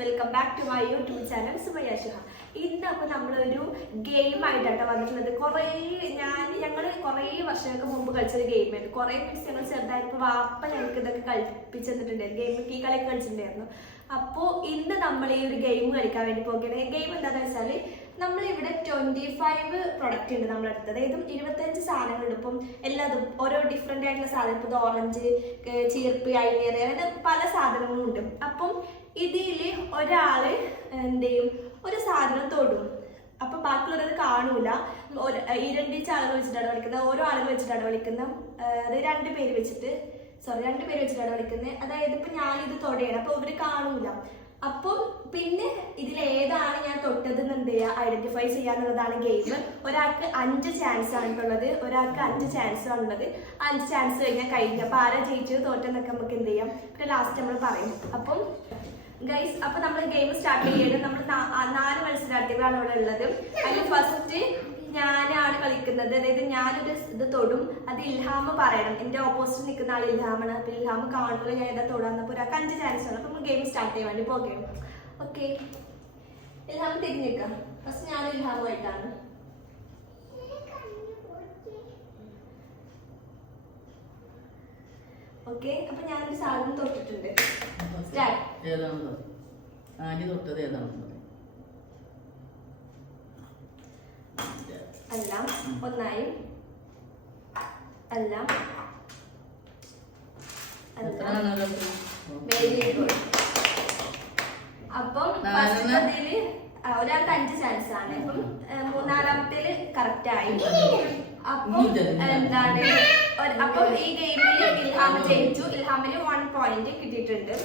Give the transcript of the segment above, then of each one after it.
Welcome back to my YouTube channel Sumayya Shuha. ഇന്ന് അപ്പോൾ നമ്മളൊരു ഗെയിം ആയിട്ടാണ് വന്നിട്ടുള്ളത്. ഞങ്ങൾ കുറേ വർഷങ്ങൾക്ക് മുമ്പ് കളിച്ചൊരു ഗെയിമായിരുന്നു. കുറേ മീൻസ് ഞങ്ങൾ ചെറുതായപ്പോൾ വാപ്പ ഞങ്ങൾക്ക് ഇതൊക്കെ കളിപ്പിച്ചു തന്നിട്ടുണ്ടായിരുന്നു. ഈ കളിയൊക്കെ കളിച്ചിട്ടുണ്ടായിരുന്നു. അപ്പോൾ ഇന്ന് നമ്മൾ ഈ ഒരു ഗെയിം കളിക്കാൻ വേണ്ടി പോകുകയാണ്. ഗെയിം എന്താണെന്ന് വെച്ചാൽ നമ്മളിവിടെ 25 പ്രൊഡക്റ്റ് ഉണ്ട് നമ്മുടെ അടുത്ത്. അതായത് 25 സാധനങ്ങളുണ്ട്. ഇപ്പം എല്ലാതും ഓരോ ഡിഫറെൻ്റ് ആയിട്ടുള്ള സാധനം. ഇപ്പോൾ ഓറഞ്ച്, ചീർപ്പ്, ഐനർ, അങ്ങനെ പല സാധനങ്ങളും ഉണ്ട്. അപ്പം ഇതിൽ ഒരാൾ എന്ത് ചെയ്യും, ഒരു സാധനം തൊടും. അപ്പം ബാക്കിയുള്ളത് കാണൂല. ഇരണ്ടിച്ച് ആളുകൾ വെച്ചിട്ടാണ് കളിക്കുന്നത്. ഓരോ ആളുകൾ വെച്ചിട്ടാണ് കളിക്കുന്നത്. അത് രണ്ട് പേര് വെച്ചിട്ടാണ് കളിക്കുന്നത്. അതായത് ഇപ്പം ഞാനിത് തൊടയാണ്, അപ്പോൾ ഇവർ കാണൂല. അപ്പം പിന്നെ ഇതിലേതാണ് ഞാൻ തൊട്ടതെന്ന് എന്ത് ചെയ്യുക, ഐഡന്റിഫൈ ചെയ്യാന്നുള്ളതാണ് ഗെയിം. ഒരാൾക്ക് 5 ചാൻസ് ആണുള്ളത്. 5 ചാൻസ് ആണുള്ളത്. 5 ചാൻസ് കഴിഞ്ഞു. അപ്പൊ ആരാ ജയിച്ചത് തോറ്റെന്നൊക്കെ നമുക്ക് എന്ത് ചെയ്യാം, പിന്നെ ലാസ്റ്റ് നമ്മൾ പറയും. അപ്പം ഗൈസ്, അപ്പൊ നമ്മൾ ഗെയിം സ്റ്റാർട്ട് ചെയ്യുന്നത് നമ്മൾ 4 മത്സരാർത്ഥികളാണ് ഇവിടെ ഉള്ളത്. അതിൽ ഫസ്റ്റ് ഞാനാണ് കളിക്കുന്നത്. അതായത് ഞാനൊരു ഇത് തൊടും, അത് ഇൽഹാമ് പറയണം. എന്റെ ഓപ്പോസിറ്റ് നിൽക്കുന്ന ആൾ ഇൽഹാമാണ്. അപ്പൊ ഇൽഹാമ് കാണുമ്പോൾ ഞാൻ ഏതാ തൊടാന്നപ്പോൾ ഒരാൾക്ക് 5 ചാൻസ് ആണ്. അപ്പൊ നമ്മൾ ഗെയിം സ്റ്റാർട്ട് ചെയ്യാൻ വേണ്ടി പോകണം. ഓക്കെ, ഇൽഹാമ് തിരിഞ്ഞ് നിൽക്കാം. ഫസ്റ്റ് ഞാൻ ഇൽഹാമുമായിട്ടാണ്. ഓക്കെ, അപ്പൊ ഞാനൊരു സാധനം തൊട്ടിട്ടുണ്ട്. അല്ല, ഒന്നായി അല്ല. Very good. അപ്പം ഫസ്റ്റത്തില് ഒരാൾക്ക് 5 ചാൻസ് ആണ്. അപ്പം 4-ാമത്തേല് കറക്റ്റ് ആയി. അപ്പം എന്താണ്, അപ്പം ഈ ഗെയിമിൽ ഇൽഹാമ ജയിച്ചു. ഇൽഹാമിന് 1 പോയിന്റ് കിട്ടിയിട്ടുണ്ട്.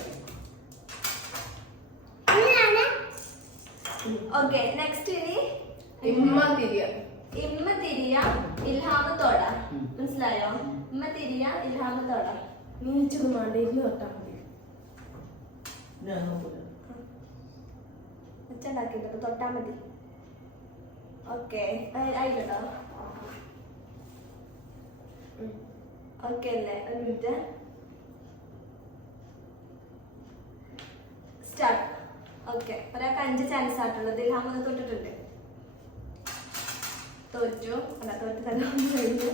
ഓക്കെ, നെക്സ്റ്റ് ഇനി ഇമ്മ തിരിയ, ഇൽഹാമ് തൊട. മനസ്സിലായോ? ഇമ്മ തിരിയ, ഇൽഹാമ് തൊട. നീച്ചൊന്നും വേണ്ട, ഇരുന്ന് തൊട്ടാ മതി. വെച്ചുണ്ടാക്കിട്ട് തൊട്ടാ മതി. ഓക്കെ, ആയിട്ടോ? ഓക്കെ അല്ലേ? ഒരു മിനിറ്റ്. സ്റ്റാർട്ട്. ഓക്കെ, ഒരാൾക്ക് 5 ചാൻസ് ആയിട്ടുള്ളത്. ഇൽഹാം ഒന്ന് തൊട്ടിട്ടുണ്ട്. തോറ്റു. അല്ല, തോറ്റ് കഴിഞ്ഞു.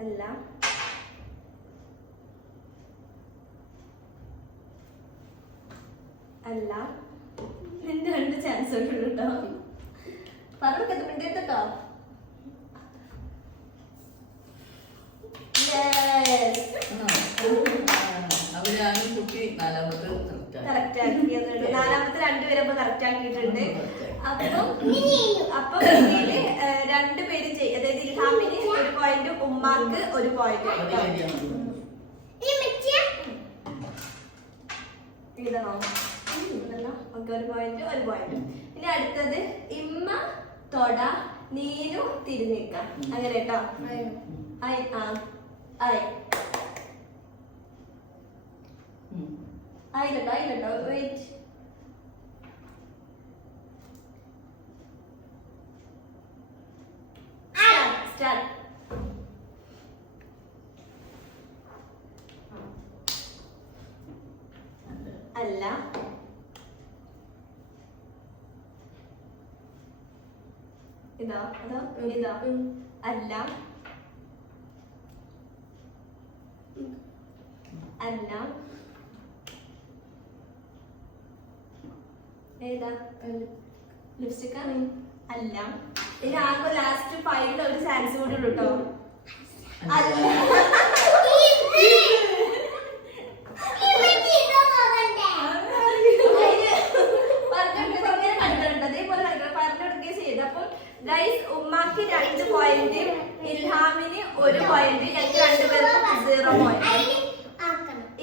അല്ല, അല്ല. നിന്റെ 2 ചാൻസ് ഉണ്ട് കേട്ടോ. പറഞ്ഞത് മിണ്ടോ? കറക്റ്റ് ആക്കിയിട്ടുണ്ട്. 4-ാമത്തെ 2 പേരെ കറക്റ്റ് ആക്കിയിട്ടുണ്ട്. അപ്പം ഇതില് 2 പേര് ചെയ്യും. അതായത് ഇൽഹാമിന് 1 പോയിന്റ്, ഉമ്മാക്ക് 1 പോയിന്റ്. എഴുതണോ? Okay, 1 point. ഇനി അടുത്തത് ഇമ്മ തൊട, നീനു തിരിഞ്ഞിക്കാം. അങ്ങനെ കേട്ടോ. ആയില്ലോ. വെയിറ്റ്. സ്റ്റാർട്ട്. അല്ല, ഇതാ അല്ല, ഏതാ? ലിപ്സ്റ്റിക് ആണ്. അല്ല. ഇനി ആകെ ലാസ്റ്റ് 5 ഒരു ചാൻസ് കൂടി ഉള്ളൂ കേട്ടോ. അല്ല, ഗൈസ്, ഉമ്മാക്ക് 2 പോയിന്റ്, ഇൽഹാമിന് 1 പോയിന്റ്, ഞങ്ങൾക്ക് 2 പേർക്കും 0 പോയിന്റ്.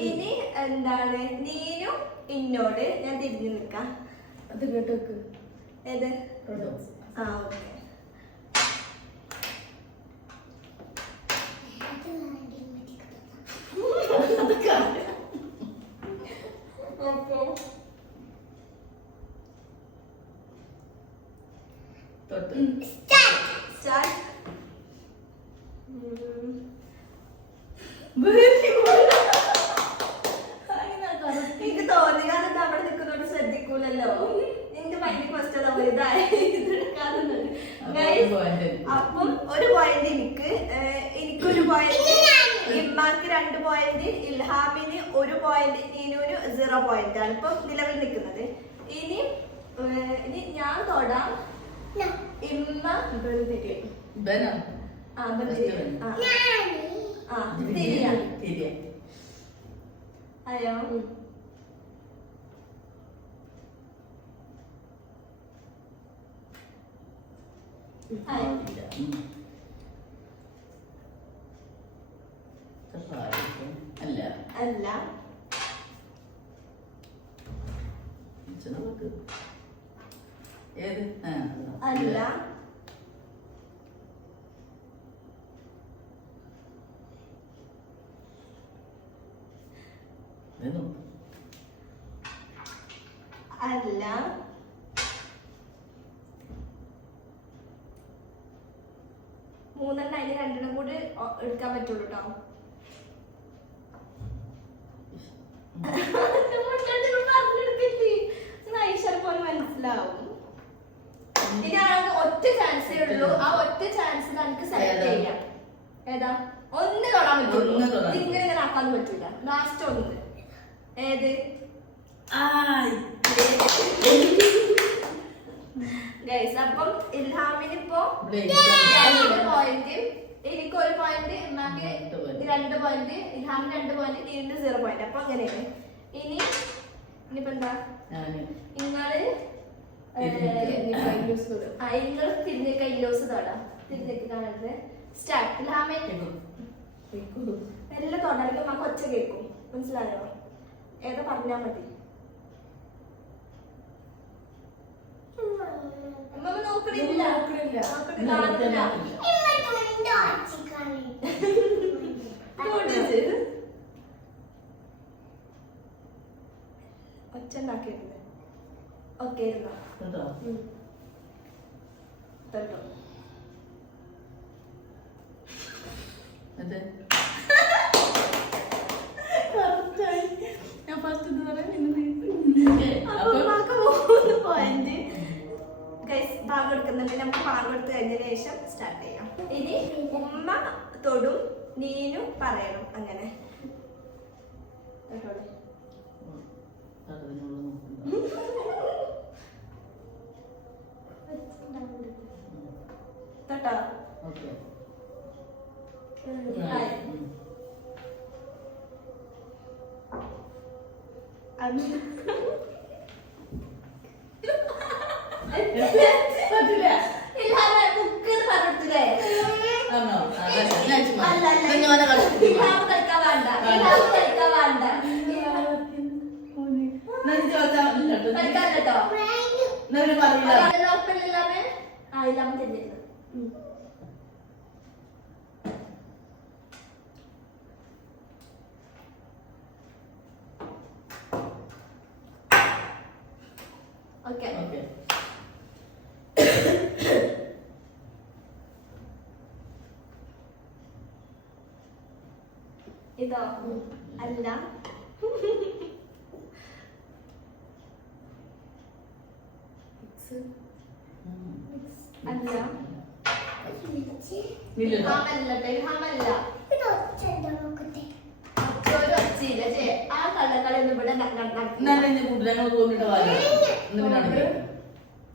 ഇനി എന്താണ്, നീനു ഇന്നോട് ഞാൻ തിരിഞ്ഞു നിൽക്കാം. അത് കേട്ടോക്ക്. ഏത്? ആ, ഓക്കെ. സ്റ്റാർട്ട്. എനിക്ക് തോന്നി, കാരണം എടുക്കൂലല്ലോ. എനിക്ക് ഭയങ്കര ഫസ്റ്റ് അപ്പം ഒരു പോയിന്റ് എനിക്കൊരു പോയിന്റ്, ഇമ്മാക്ക് 2 പോയിന്റ്, ഇൽഹാമിന് 1 പോയിന്റ്, നീനൂന് 0 പോയിന്റ് ആണ് ഇപ്പൊ നിലവിൽ നിൽക്കുന്നത്. ഇനി ഞാൻ തൊടാം. ഇമ്മ അയ്യോ അല്ല അല്ല ഏത് അല്ല അല്ല മൂന്നെണ്ണം അതിന് 2 കൂടി എടുക്കാൻ പറ്റുള്ളൂ കേട്ടോ. പോലെ മനസ്സിലാവും. ഇനി ആകെ ഒറ്റ ചാൻസേ ഉള്ളൂ. ആ ഒറ്റ ചാൻസ് നമുക്ക് സെലക്ട് ചെയ്യാം. ഏതാ? ഒന്ന് തൊടാൻ പറ്റുള്ളൂ. ഇങ്ങനെ ആക്കാൻ പറ്റൂല. ലാസ്റ്റ് ഒന്ന് ഏത്? ഗൈസ് അപ്പം ഇൽഹാമിന് ഇപ്പോ 2 പോയിന്റ്, എനിക്ക് 1 പോയിന്റ്, ഇമ്മാക്ക് 2 പോയിന്റ്, ഇൽഹാമിന് 2 പോയിന്റ്, നീണ്ട് 0 പോയിന്റ്. അപ്പൊ അങ്ങനെയാണ്. ഇനിയിപ്പോ എന്താ? നിങ്ങള് തിരിഞ്ഞ കൈലോസ് തൊടാം. തിരിഞ്ഞേക്ക് കാണരുത്. സ്റ്റാർട്ട്. ഇൽഹാമെ എല്ലാം തൊടാണെങ്കിൽ അമ്മ ഒച്ച കേൾക്കും. മനസ്സിലായോ? ഏതാ പറഞ്ഞാ മതി. നോക്കണില്ല ഒച്ച ഉണ്ടാക്കിയിരുന്നത്. ഓക്കെ തൊട്ടോ. ഞാൻ ഫസ്റ്റ് പോയിന്റ്. ഭാഗം എടുക്കുന്നുണ്ട്. നമുക്ക് ഭാഗം എടുത്ത് കഴിഞ്ഞതിന് ശേഷം സ്റ്റാർട്ട് ചെയ്യാം. ഇനി ഉമ്മ തൊടും, നീനും പറയണം. അങ്ങനെ തൊട്ടോ. ഓക്കെ ഇതോ? അല്ല. അല്ല. ആ കള്ളക്കളിയൊന്നും ഇവിടെ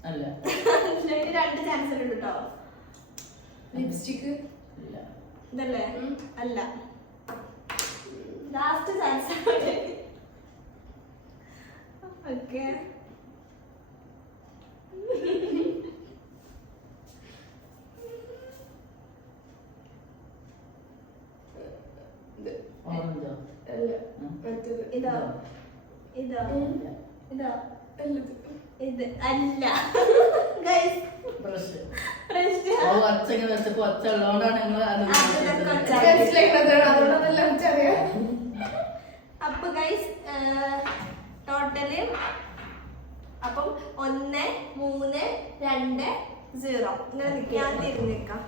അല്ല. 2 ചാൻസ് ഉണ്ട് കേട്ടോ. ലിപ്സ്റ്റിക് ഇതല്ലേ? അല്ല. Last chance. ഓക്കെ ഇതോ? ഇതോ? ഇതോ? ഇത് അല്ല. അപ്പൊ ഗൈസ് ടോട്ടല് അപ്പം 1 3 2 0 ഇങ്ങനെ ഞാൻ തിരിഞ്ഞേക്കാം.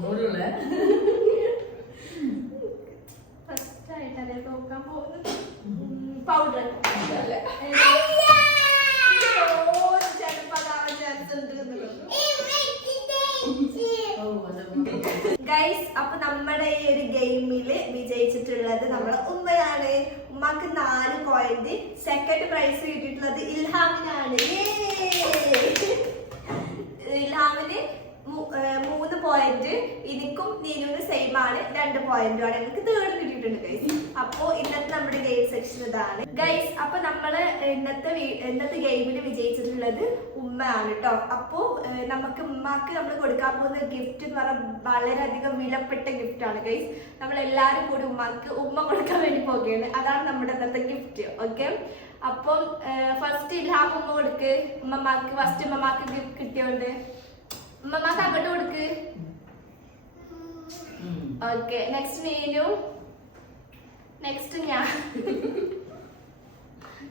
ഒന്നുകൂടിയുള്ള ഫസ്റ്റ് ആയിട്ടല്ലേ നോക്കാൻ പോകുന്നത് പൗഡർ ഗൈസ്, അപ്പൊ നമ്മുടെ ഈ ഒരു ഗെയിമില് വിജയിച്ചിട്ടുള്ളത് നമ്മുടെ ഉമ്മയാണ്. ഉമ്മക്ക് 4 പോയിന്റ്. സെക്കൻഡ് പ്രൈസ് കിട്ടിയിട്ടുള്ളത് ഇൽഹാമിനാണ്. ഇൽഹാമിന് 3 പോയിന്റ്. എനിക്കും നീനുവിന് സെയിം ആണ്, 2 പോയിന്റുമാണ്. എനിക്ക് തേർഡ് കിട്ടിയിട്ടുണ്ട് ഗൈസ്. അപ്പോ ഇന്നത്തെ നമ്മുടെ ഗെയിം സെക്ഷൻ ഇതാണ് ഗൈസ്. അപ്പൊ നമ്മള് ഇന്നത്തെ ഗെയിമിൽ വിജയിച്ചിട്ടുള്ളത് ഉമ്മയാണ് കേട്ടോ. അപ്പോ നമുക്ക് ഉമ്മക്ക് നമ്മൾ കൊടുക്കാൻ പോകുന്ന ഗിഫ്റ്റ് എന്ന് പറഞ്ഞാൽ വളരെയധികം വിലപ്പെട്ട ഗിഫ്റ്റ് ആണ് ഗൈസ്. നമ്മൾ എല്ലാരും കൂടി ഉമ്മ കൊടുക്കാൻ വേണ്ടി പോകുകയാണ്. അതാണ് നമ്മുടെ ഇന്നത്തെ ഗിഫ്റ്റ്. ഓക്കെ, അപ്പം ഫസ്റ്റ് ഇൽഹാം ഉമ്മ കൊടുക്ക്. ഉമ്മമാക്ക് ഫസ്റ്റ് ഉമ്മമാക്ക് ഗിഫ്റ്റ് കിട്ടിയോണ്ട് ഉമ്മമാക്ക് അങ്ങോട്ട് കൊടുക്ക്. ഓക്കെ, നെക്സ്റ്റ് നീനു, നെക്സ്റ്റ് ഞാൻ.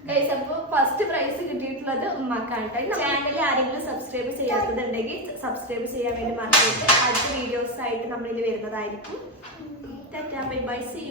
ഗൈസ്, അപ്പൊ ഫസ്റ്റ് പ്രൈസ് കിട്ടിയിട്ടുള്ളത് ഉമ്മാക്കാണ്. ചാനലിൽ ആരെങ്കിലും സബ്സ്ക്രൈബ് ചെയ്യാത്തതുണ്ടെങ്കിൽ സബ്സ്ക്രൈബ് ചെയ്യാൻ വേണ്ടി മറന്നിട്ട് അടുത്ത വീഡിയോസ് ആയിട്ട് നമ്മളിൽ വരുന്നതായിരിക്കും. Tata, bye bye, see U.